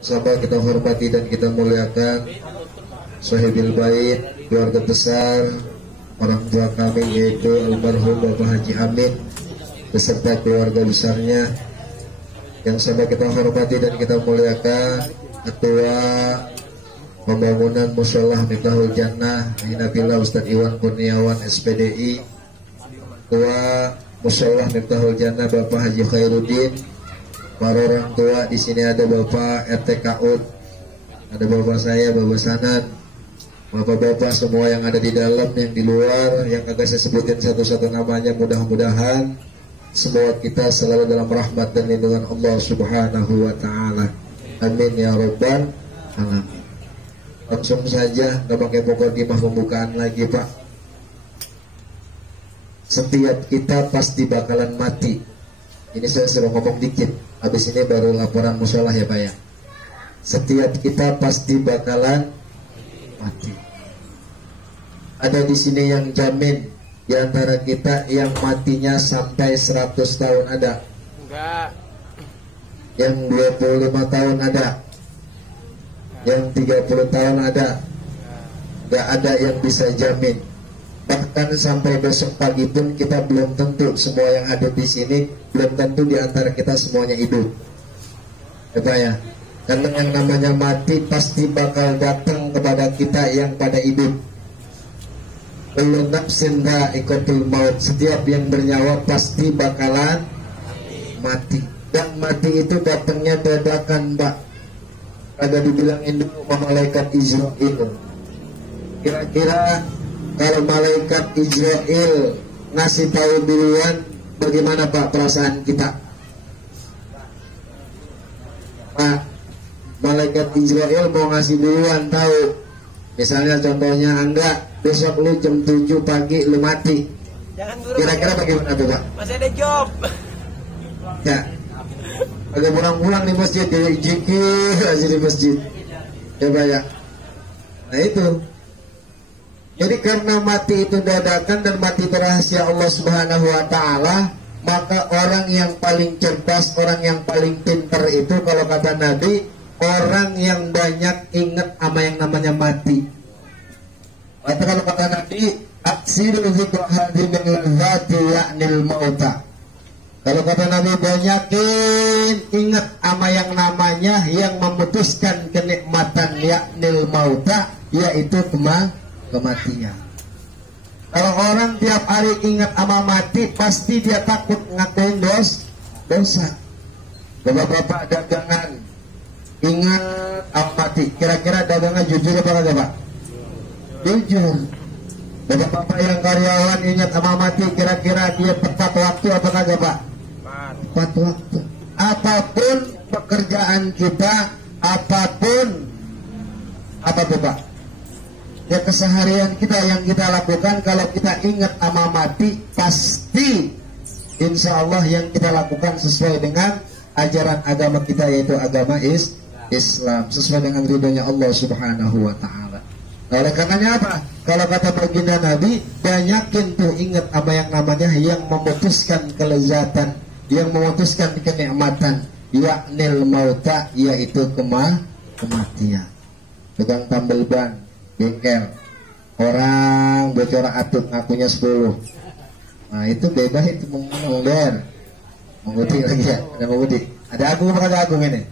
Sahabat kita hormati dan kita muliakan Sahibil Bait, keluarga besar orang tua kami yaitu almarhum Bapak Haji Amin beserta keluarga besarnya. Yang sahabat kita hormati dan kita muliakan Ketua Pembangunan Musholah Miftahul Jannah Hinabillah Ustadz Iwan Kurniawan SPDI, Ketua Musholah Miftahul Jannah Bapak Haji Khairuddin, para orang tua di sini ada Bapak RT Kaud, ada Bapak saya, Bapak Sanan, Bapak-bapak semua yang ada di dalam, yang di luar, yang agak saya sebutin satu-satu namanya. Mudah-mudahan semua kita selalu dalam rahmat dan lindungan Allah Subhanahu wa Ta'ala. Amin ya Rabbal alamin. Langsung saja, nggak pakai mukadimah pembukaan lagi Pak. Setiap kita pasti bakalan mati. Ini saya suruh ngomong dikit, habis ini baru laporan musyalah ya Pak ya. Setiap kita pasti bakalan mati. Ada di sini yang jamin di antara kita yang matinya sampai 100 tahun ada? Enggak. Yang 25 tahun ada? Yang 30 tahun ada? Enggak ada yang bisa jamin. Bahkan sampai besok pagi pun kita belum tentu semua yang ada di sini, belum tentu di antara kita semuanya hidup. Ya Pak ya. Karena yang namanya mati pasti bakal datang kepada kita yang pada hidup. Kullu nafsin dha'iqatul maut. Setiap yang bernyawa pasti bakalan mati. Dan mati itu datangnya dadakan Pak. Ada dibilangin dulu sama malaikat Israel. Kira-kira kalau malaikat Israel ngasih tahu duluan, bagaimana Pak perasaan kita? Pak, malaikat Israel mau ngasih duluan tahu. Misalnya contohnya enggak, besok lu jam 7 pagi lu mati. Kira-kira bagaimana tuh Pak? Masih ada job. Ya. Agak pulang-pulang di masjid, zikir aja di masjid. Ya Pak ya. Nah itu. Jadi karena mati itu dadakan dan mati rahasia Allah Subhanahu wa Ta'ala, maka orang yang paling cerdas, orang yang paling pintar itu kalau kata Nabi, orang yang banyak ingat sama yang namanya mati. Atau kalau kata Nabi, aksiru dzikra hadhil ladzati ya'nil mauta. Kalau kata Nabi, banyakin ingat sama yang namanya yang memutuskan kenikmatan ya'nil mauta, yaitu kematian. Kalau orang tiap hari ingat sama mati, pasti dia takut ngakuin dosa. Bapak-bapak dagangan ingat sama mati, kira-kira dagangan jujur apa enggak Pak? Jujur. Bapak-bapak yang karyawan ingat sama mati, kira-kira dia tepat waktu apa enggak Pak? Tepat waktu. Apapun pekerjaan kita, apapun apa tuh Pak? Ya keseharian kita yang kita lakukan, kalau kita ingat sama mati, pasti insya Allah yang kita lakukan sesuai dengan ajaran agama kita, yaitu agama Islam, sesuai dengan ridhonya Allah Subhanahu wa Ta'ala. Oleh karenanya apa? Kalau kata baginda Nabi, banyakin tuh ingat apa yang namanya yang memutuskan kelezatan, yang memutuskan kenikmatan, yaknil mauta, yaitu kematian. Pegang tambal ban bengkel, orang bocor atut ngakunya 10. Nah itu bebas, itu mengundar mengudi lagi ya, ada mengudi. Ada agung apa kata agung ini?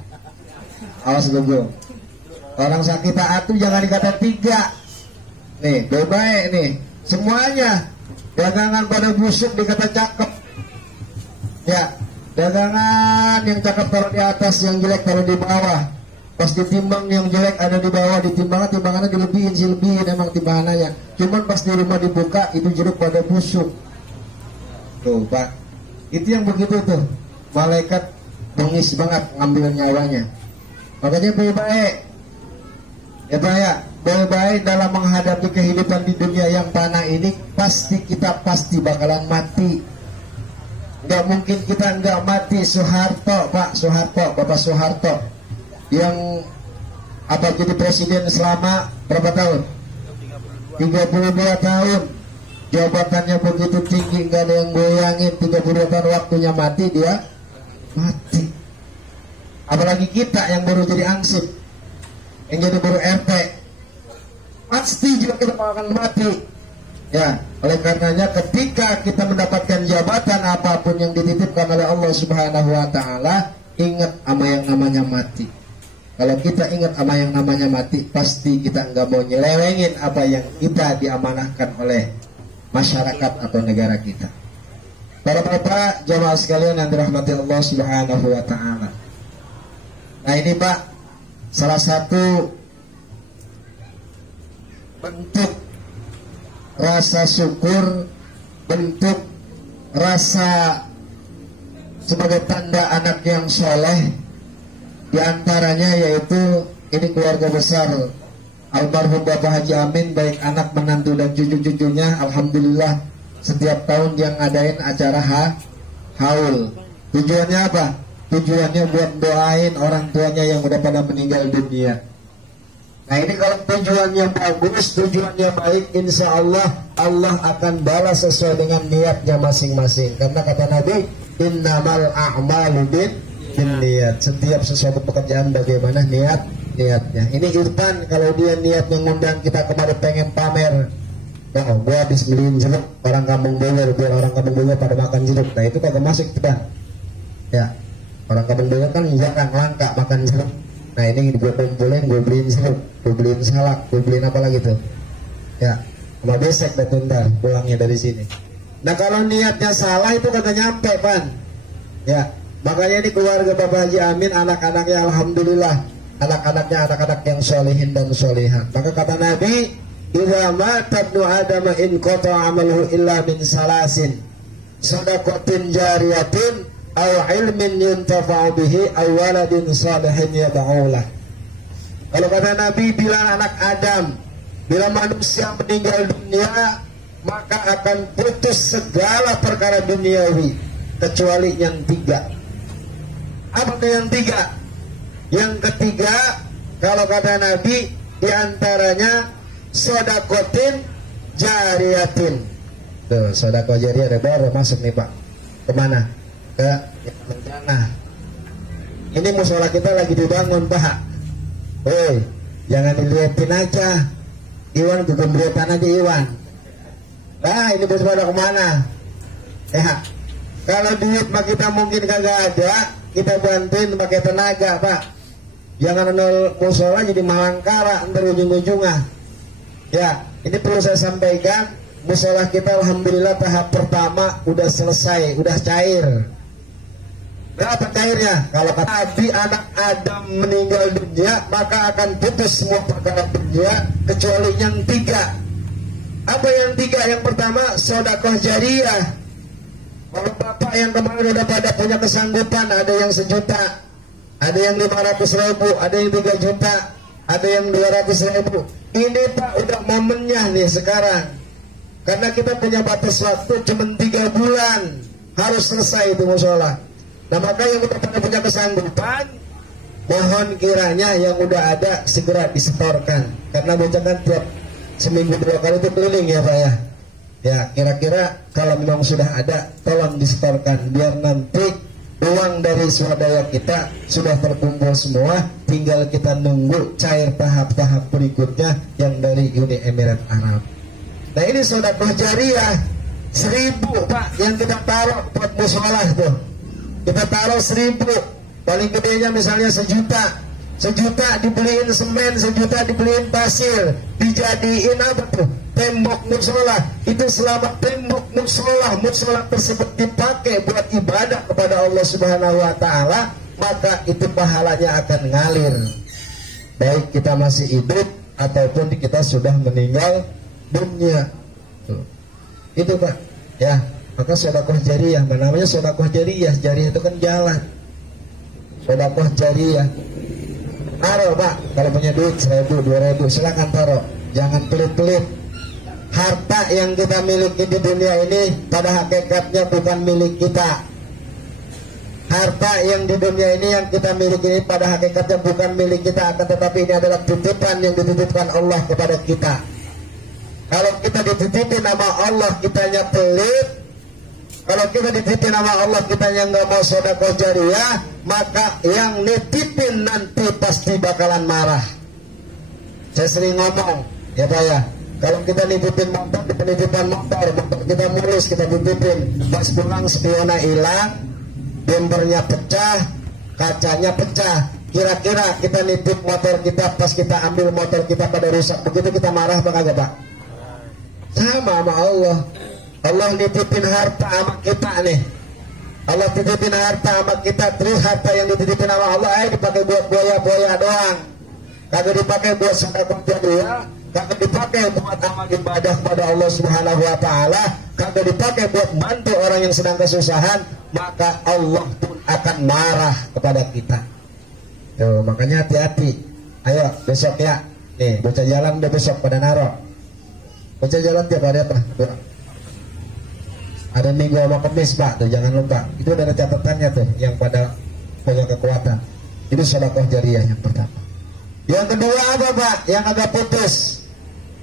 Awas dulu. Orang sakit atu jangan dikata 3. Nih bebas nih semuanya. Dagangan pada busuk dikata cakep. Ya, dagangan yang cakep taruh di atas, yang jelek taruh di bawah. Pas ditimbang yang jelek ada di bawah, timbangannya dilebihin emang timbangannya. Cuman pas di rumah dibuka, itu jeruk pada busuk. Tuh Pak, itu yang begitu tuh, malaikat bengis banget ngambil nyawanya. Makanya baik-baik, ya Pak ya, baik-baik dalam menghadapi kehidupan di dunia yang tanah ini. Kita pasti bakalan mati. Gak mungkin kita nggak mati. Soeharto, Pak Soeharto, Bapak Soeharto, yang apa jadi presiden selama berapa tahun? 32 tahun. Jabatannya begitu tinggi, nggak ada yang goyangin. 32 tahun waktunya mati, dia mati. apalagi kita yang baru jadi ansip, yang jadi baru RT, pasti juga kita akan mati. Ya, oleh karenanya ketika kita mendapatkan jabatan apapun yang dititipkan oleh Allah Subhanahu wa taala, ingat sama yang namanya mati. Kalau kita ingat sama yang namanya mati, pasti kita enggak mau nyelewengin apa yang kita diamanahkan oleh masyarakat atau negara kita. Para bapak jamaah sekalian yang dirahmati Allah Subhanahu wa taala. Nah, ini Pak, salah satu bentuk rasa syukur, bentuk rasa sebagai tanda anak yang soleh, diantaranya yaitu ini keluarga besar almarhum Bapak Haji Amin, baik anak, menantu dan cucu-cucunya. Alhamdulillah setiap tahun yang ngadain acara haul. Tujuannya apa? Tujuannya buat doain orang tuanya yang udah pada meninggal dunia. Nah, ini kalau tujuannya bagus, tujuannya baik, insya Allah Allah akan balas sesuai dengan niatnya masing-masing. Karena kata Nabi, innamal a'malu binniyat. Setiap sesuatu pekerjaan bagaimana niatnya. Ini Irfan kalau dia niat mengundang kita kemari pengen pamer, ya gua habis beliin jeruk orang kampung Bogor biar orang kampung Bogor pada makan jeruk. Nah, itu kagak masuk kita. Ya, orang kampung Bogor kan jarang langka makan jeruk. Nah, ini gue kumpulin, gue beliin jeruk, gue beliin salak, gue beliin apa lagi tuh, ya, sama besek dah ntar pulangnya dari sini. Nah, kalau niatnya salah itu kagak nyampe, Pan. Ya, makanya ini keluarga Bapak Haji Amin, anak-anaknya alhamdulillah, anak-anaknya anak-anak yang solehin dan solehan. Maka kata Nabi, idza mata ibnu Adam in qata amaluhu illa min salasin, sadaqatin jariyatin aw ilmin yuntafa'u bihi aw waladin salihin yad'ulah. Kalau kata Nabi, bila anak Adam, bila manusia meninggal dunia, maka akan putus segala perkara duniawi kecuali yang tiga. Apa tuh yang tiga? Yang ketiga, kalau kata Nabi, diantaranya sodakotin jariyatin. Tuh, sodako jariyah ada baru masuk nih Pak. Kemana? Ke Jalan. Ini musola kita lagi dibangun Pak. Woi, jangan dilihatin aja. Iwan kegembiraan aja Iwan. Nah, ini bos pada kemana? Ya, kalau duit mah kita mungkin kagak ada, kita bantuin pakai tenaga Pak. Jangan nol musola jadi malangkara ntar ujung-ujungnya. Ya, ini perlu saya sampaikan. Musola kita alhamdulillah tahap pertama udah selesai, udah cair. Berapa cairnya? Kalau kata Nabi, anak Adam meninggal dunia, maka akan putus semua perkara dunia kecuali yang tiga. Apa yang tiga? Yang pertama, sedekah jariyah. Kalau bapak yang kemarin udah pada punya kesanggupan, ada yang 1 juta, ada yang 500.000, ada yang 3 juta, ada yang 200.000. Ini Pak udah momennya nih sekarang. Karena kita punya batas waktu cuma 3 bulan harus selesai itu musola. Nah, maka yang udah pada punya kesanggupan, mohon kiranya yang udah ada segera disetorkan. Karena bocah kan tiap seminggu 2 kali itu keliling ya Pak ya. Ya, kira-kira kalau memang sudah ada, tolong disetorkan biar nanti uang dari swadaya kita sudah terkumpul semua, tinggal kita nunggu cair tahap-tahap berikutnya yang dari Uni Emirat Arab. Nah, ini sedekah jariyah 1.000 Pak yang kita taruh buat musola tuh. Kita taruh 1.000, paling gedenya misalnya 1 juta. 1 juta dibeliin semen, 1 juta dibeliin pasir, dijadiin apa tuh? Tembok musola. Itu selama tembok musola tersebut dipakai buat ibadah kepada Allah Subhanahu wa taala, maka itu pahalanya akan ngalir. Baik kita masih hidup ataupun kita sudah meninggal dunia. Tuh. Itu Pak. Ya, maka sedekah jariyah. Namanya sedekah jariyah. Jariyah itu kan jalan. Sedekah jariyah. Taruh Pak, kalau punya duit 1.000, 2.000 silakan taruh. Jangan pelit-pelit. Harta yang kita miliki di dunia ini pada hakikatnya bukan milik kita. Harta yang di dunia ini yang kita miliki ini pada hakikatnya bukan milik kita, akan tetapi ini adalah titipan yang dititipkan Allah kepada kita. Kalau kita dititipin nama Allah, kitanya pelit, Kalau kita dititipin sama Allah, kita yang nggak mau sedekah jariah, maka yang nitipin nanti pasti bakalan marah. Saya sering ngomong, ya Pak ya, kalau kita nitipin motor di penitipan motor kita mulus, kita titipin, pas pulang spionnya hilang, bempernya pecah, kacanya pecah. Kira-kira kita nitip motor kita, pas kita ambil motor kita pada rusak, begitu kita marah apa kagak Pak? Sama Allah. Allah nitipin harta sama kita nih. Allah titipin harta sama kita, terus harta yang dititipin sama Allah dipakai buat buaya-buaya doang. Kagak dipakai buat sedekah jariah, kagak dipakai buat amal ibadah kepada Allah Subhanahu wa taala, kagak dipakai buat bantu orang yang sedang kesusahan, maka Allah pun akan marah kepada kita. Tuh, makanya hati-hati. Ayo besok ya. Nih, bocah jalan udah besok pada naro. Bocah jalan tiap hari apa? Tuh. Ada Minggu sama Kamis Pak, tuh jangan lupa. Itu ada catatannya tuh yang pada punya kekuatan. Itu sedekah jariah yang pertama. Yang kedua apa Pak? Yang agak putus.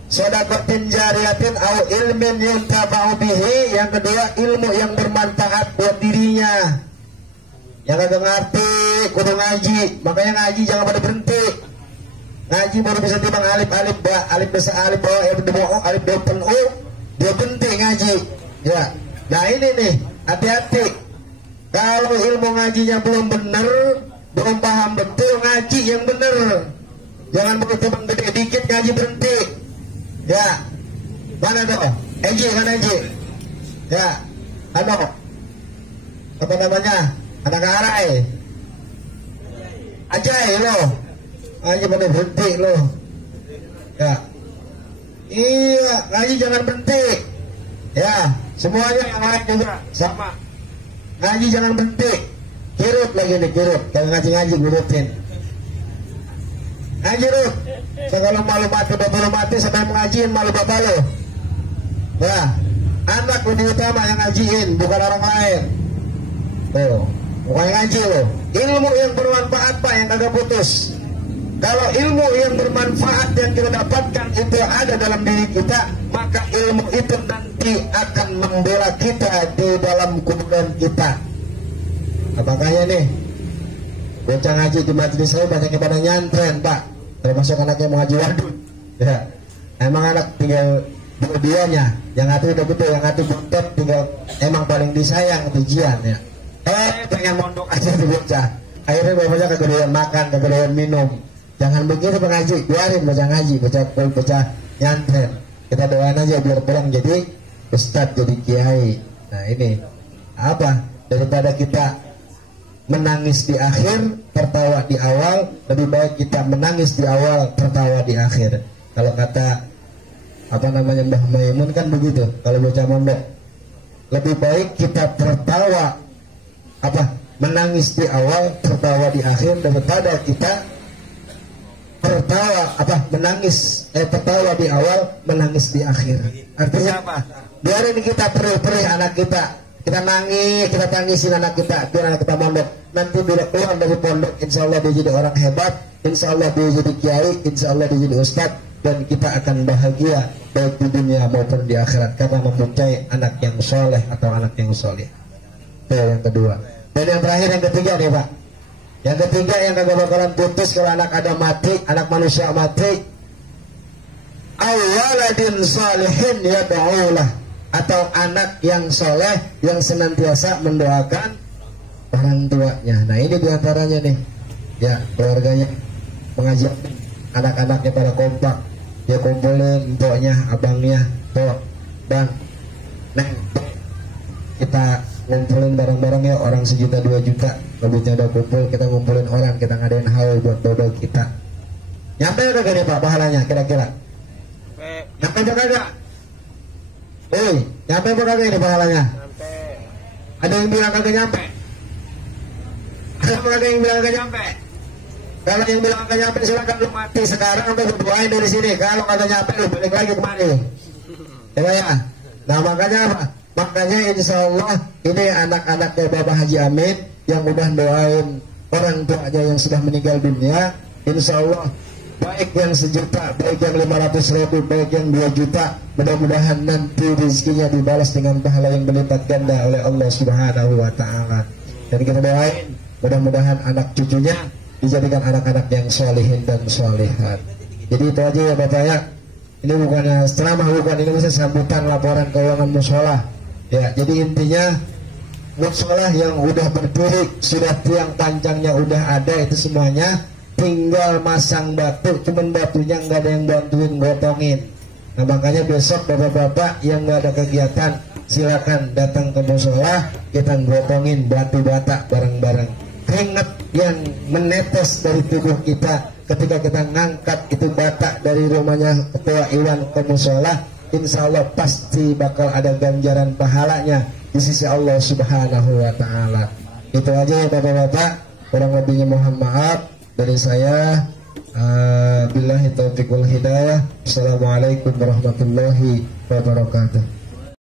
Sedekatin jariyatin au ilmin yuntaba'u bihi. Yang kedua ilmu yang bermanfaat buat dirinya. Yang agak ngerti kudu ngaji. Makanya ngaji jangan pada berhenti. Ngaji baru bisa timbang alif ba, alif besar alif bawah, alif depan u. Dia berhenti ngaji. Ya. Nah ini nih, hati-hati. Kalau ilmu ngajinya belum benar, belum paham betul, ngaji yang benar. Jangan berkembang gede dikit ngaji berhenti. Ya, mana tuh? Eji, mana Eji? Ya, apa namanya? Anak Arai. Ajay lo, ngaji pada berhenti lo. Ya, iya ngaji jangan berhenti. Ya, semuanya yang lain juga sama. Ngaji jangan berhenti. Kirut lagi nih kirut. Kalau ngaji gurutin. Ngaji Rut, kalau malu mati bapak mati sampai mengajiin malu bapak lo. Nah, anak lebih utama yang ngajiin, bukan orang lain. Tuh, bukan ngaji lo. Ilmu yang bermanfaat Pak, yang kagak putus. Kalau ilmu yang bermanfaat yang kita dapatkan itu ada dalam diri kita, maka ilmu itu nanti akan membela kita di dalam kuburan kita. Apakahnya nih? Bocah ngaji di majelis saya banyak yang pada nyantren Pak, termasuk anaknya mau ngaji wadud. Ya, emang anak tinggal dua-duanya, yang satu udah betul, yang satu bontot, tinggal emang paling disayang ujian ya. Pengen mondok aja di bocah. Akhirnya bapaknya kegedean makan, kegedean minum. Jangan begitu pengaji, biarin bocah ngaji, bocah nyantren. Kita doain aja biar pulang jadi ustadz, jadi kiai. Nah ini apa? Daripada kita menangis di akhir, tertawa di awal, lebih baik kita menangis di awal, tertawa di akhir. Kalau kata apa namanya Mbah Maimun kan begitu. Kalau bocah mondok, lebih baik kita tertawa menangis di awal, tertawa di akhir, daripada kita tertawa di awal, menangis di akhir. Artinya apa? Biarin kita perih-perih anak kita. Kita nangis, kita tangisin anak kita, biar anak kita mondok. Nanti bila keluar dari pondok, insya Allah dia jadi orang hebat, insya Allah dia jadi kiai, insya Allah dia jadi ustadz, dan kita akan bahagia baik di dunia maupun di akhirat karena mempunyai anak yang soleh atau anak yang soleh. Itu yang kedua. Dan yang terakhir, yang ketiga nih Pak. Yang ketiga yang kagak bakalan putus kalau anak ada mati, anak manusia mati. Awaladin salihin yad'ulah, atau anak yang soleh yang senantiasa mendoakan orang tuanya. Nah ini diantaranya nih, ya keluarganya mengajak anak-anaknya pada kompak, dia kumpulin empoknya, abangnya, tuh bang, neng, kita ngumpulin bareng-bareng ya, orang 1 juta 2 juta, lebihnya udah kumpul, kita ngumpulin orang, kita ngadain haul buat dodol kita. Nyampe udah gak nih Pak pahalanya kira-kira? Nyampe udah kagak? Nyampe apa kagak ini pahalanya? Nyampe. Ada yang bilang kagak nyampe? Ada apa kagak yang bilang kagak nyampe? Kalau yang bilang kagak nyampe silakan lu mati sekarang sampai berdoain dari sini. Kalau kagak nyampe lu balik lagi kemari. Ya. Nah makanya apa? Makanya insya Allah ini anak-anaknya Bapak Haji Amin yang udah doain orang tuanya yang sudah meninggal dunia. Insya Allah baik yang 1 juta, baik yang 500.000, baik yang 2 juta, mudah-mudahan nanti rezekinya dibalas dengan pahala yang berlipat ganda oleh Allah Subhanahu wa Ta'ala. Dan kita doain mudah-mudahan anak cucunya dijadikan anak-anak yang solehin dan solehat. Jadi itu aja ya Bapak ya. Ini bukan ceramah, bukan, ini bisa sambutan laporan keuangan musola. Ya, jadi intinya musola yang udah berdiri, sudah tiang panjangnya udah ada, itu semuanya tinggal masang batu, cuman batunya nggak ada yang bantuin gotongin. Nah makanya besok bapak-bapak yang nggak ada kegiatan silakan datang ke musola, kita gotongin batu bata bareng-bareng. Keringat yang menetes dari tubuh kita ketika kita ngangkat itu bata dari rumahnya Ketua Iwan ke musola, insya Allah pasti bakal ada ganjaran pahalanya di sisi Allah Subhanahu wa Ta'ala. Itu aja ya bapak-bapak, kurang lebihnya mohon maaf dari saya. Billahi taufiq wal hidayah. Assalamualaikum warahmatullahi wabarakatuh.